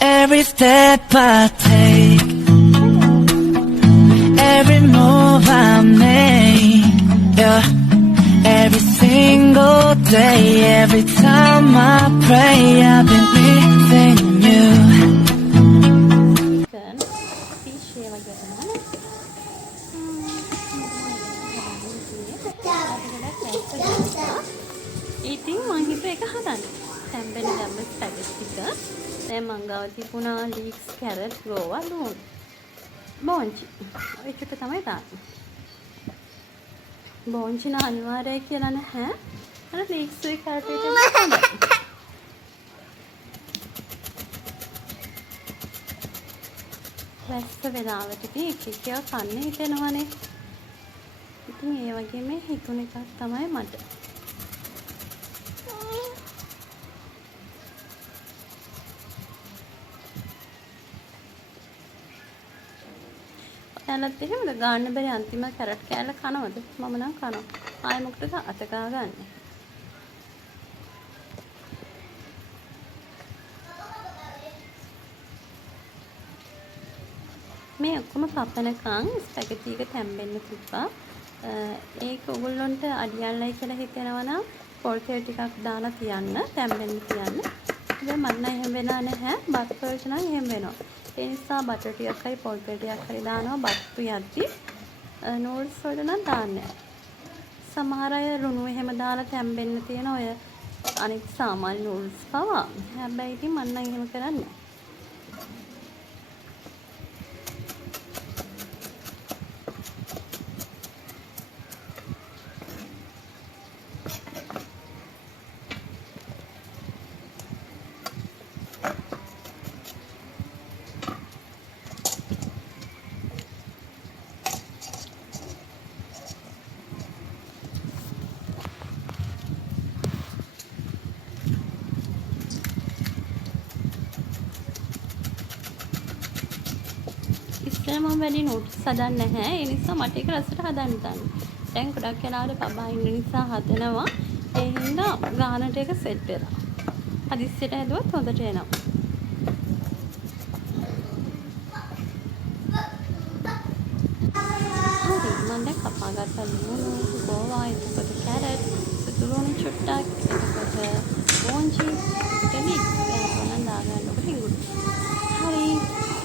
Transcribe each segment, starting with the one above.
Every step I take, every move I make, yeah. Every single day, every time I pray, I've been missing you. ඉතින් මං හිතුවා ඒක හදන්න. තැම්බෙන spaghetti ටික. දැන් මං ගාව තිබුණා ලීක්ස් කැරට් ගෝවා ලුණු. බෝංචි. ඔය ටික තමයි දාන්නේ. බෝංචි න අනිවාර්යයි කියලා නැහැ. අර ලීක්ස් උයි කැරට් එක හොඳයි. වැස්ස වෙලාවට ඉතින් එක එක කන්න හිතෙනවනේ. ඉතින් ඒ වගේ මේ හිතුන එකක් තමයි මට. ඔයාලත් එහෙමද ගන්න බැරි අන්තිම කැරට් කෑල්ල කනවද? මම නම් කනවා. ආයෙ මොකටද අත ගාගන්නේ? මේ ඔක්කොම පපනකම් ස්පැගටි එක තැම්බෙන්න තිබ්බා. ඒක ඔයගොල්ලන්ට අඩියල්ලයි කියලා හිතෙනවා නම් පොල් තෙල් ටිකක් දාලා තියන්න, තැම්බෙන්න තියන්න. දැන් මට නම් එහෙම වෙලා නැහැ. බත් වලට නම් එහෙම වෙනවා. ඒ නිසා බටර් ටිකක්යි පොල් තෙල් ටිකක් හරි දානවා බත්තු යද්දි. නූඩ්ල්ස් වලට නම් දාන්නේ නැහැ. සමහර අය ලුණු එහෙම දාලා තැම්බෙන්න තියෙන ඔය අනිත් සාමාන්‍ය නූඩ්ල්ස් පවා. හැබැයි ඉතින් මම නම් එහෙම කරන්නේ නැහැ. මම වැඩි නූඩ්ල්ස් හදන්නේ නැහැ. ඒ නිසා මට ඒක රසට හදන්න ගන්න. දැන් ගොඩක් වෙලාවට බබා ඉන්න නිසා හදනවා. ඒ හින්දා ගානට එක සෙට් වෙලා. හදිස්සියට හැදුවොත් හොඳට එනවා. හරි මම දැන් කපා ගත්ත ලුණු, ගෝවා, එතකොට කැරට්, සුදුලුණු චුට්ටක්, එතකොට බෝංචි, ටෙලික් යාපනන් දාගන්නකොට හිඟුරු. හරි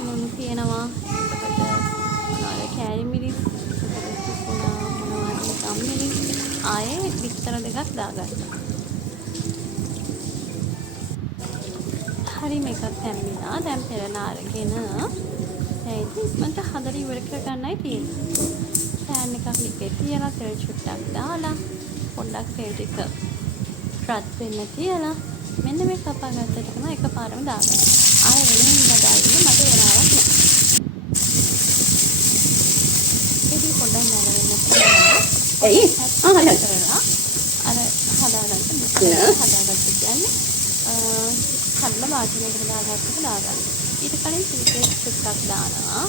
ලුණු තියෙනවා. කෑලි මිරිස් මොනවද ගම්මිරිස් ආයේ විතර දෙකක් දාගන්න. හරි මේකත් තැම්බිලා දැන් පෙරන අරගෙන ඉතින් හදලා ඉවර කරගන්නයි තියෙන්නේ. පෑන් එකක් ලිකේ තියලා තෙල් චුට්ටක් දාලා පොඩ්ඩක් තෙල් ටික රත් වෙන්න තියලා මෙන්න මේ කපාගත්ත ටිකම එකපාරම දාගන්න. ආයෙ වෙනින් බදාගෙන මට වෙනාවක් නෑ. ඇයි? හදාගත්ත කියන්නේ කඩලා වාටිනයකට දාගත්තට දාගන්න. ඊට කලින් සීපේස් ටිකක් දානවා.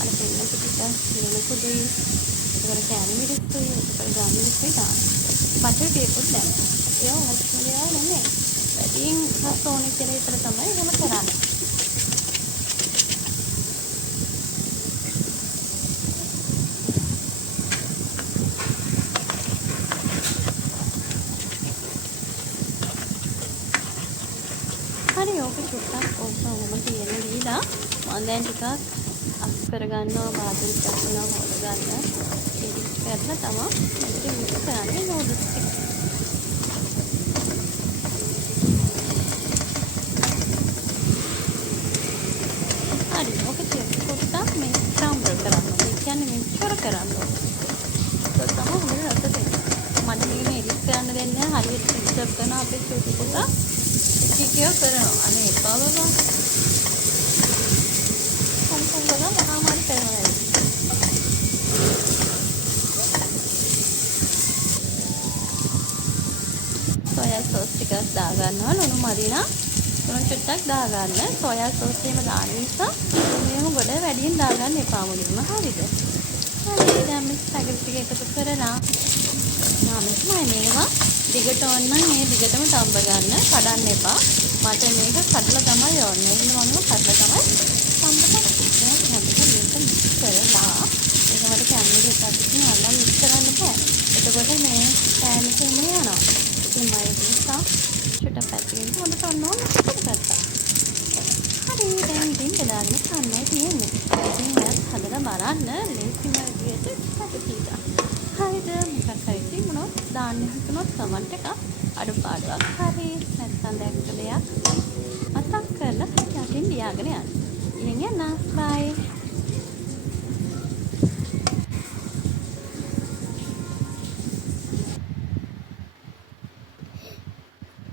අර පෙන්න ටික සිරන කුඩුයි. ඒකට කෑලි මිරිස්තුයි, ඒකට ගම් මිරිස්තුයි දානවා. බටර් ටිකකුත් දැම්මා. ඒක අවශ්‍ය වෙලා නෙමෙයි. වැඩියෙන් රස ඕනේ කියලා විතර තමයි එහෙම කරන්නේ. හරි ඕක චුට්ටක් ඕකම තියෙන දීලා මම දැන් ටිකක් අස් කරගන්නවා බාදල් ටිකක් වෙනවා හොද ගන්න. ඒක කරලා තමයි මෙතන මික්ස් කරන්නේ නූඩල්ස් ටික. හරි ඕක චුට්ටක් මේ ස්ක්‍රැම්බල් කරන්න. ඒ කියන්නේ මික්ස්චර් කරන්න. ඒක තමයි හොඳ රස දෙන්නේ. මට මේක එඩිට් කරන්න දෙන්නේ හරියට මික්ස්චර් කරන අපේ චුටි පුතා කිකියෝ කරනවා. අනේ එපා බබා. සම්පූර්ණ මහාමාරි කරනවා. සෝයා සෝස් ටිකක් දාගන්නවා. ලුණු මදි නම් ලුණු චුට්ටක් දාගන්න. සෝයා සෝස් එහෙම දාන නිසා ලුණුම ගොඩ වැඩියෙන් දාගන්න එපා මුලින්ම. හරිද? හරි දැන් මේ ස්පැගටි ටික එකතු කරලා මේවා දිගට ඕන නම් මේ දිගටම තඹ ගන්න. කඩන්න එපා. මට මේක කඩලා තමයි ඕනේ. මම කඩලා තමයි සම්බන්ධ දැන් හැබැයි මේක මික්ස් කරලා ඒක මට කැමරේ එකකින් අල්ලන් මික්ස් කරන්න බෑ. එතකොට මේ පෑන් එකේ ඉන්නේ යනවා. ඉතින් මම ඒක නිසා චුට්ටක් පැත්තකින් හොඳට ඔන්න කරගත්තා. හරි දැන් ඉතින් බෙදාගෙන කන්නයි තියෙන්නේ. ඉතින් ඔයත් හදලා බලන්න ලේසිම විදියට පැතිකීට. හරිද මොකක් හරි තිබුණොත් දාන්න හිතුනොත් කමෙන්ට් එකක් අඩුපාඩුවක් හරි නැත්නම් දැක්ක දෙයක් මතක් කරලා යටින් ලියාගෙන යන්න. ඉතින් යන්න බයි.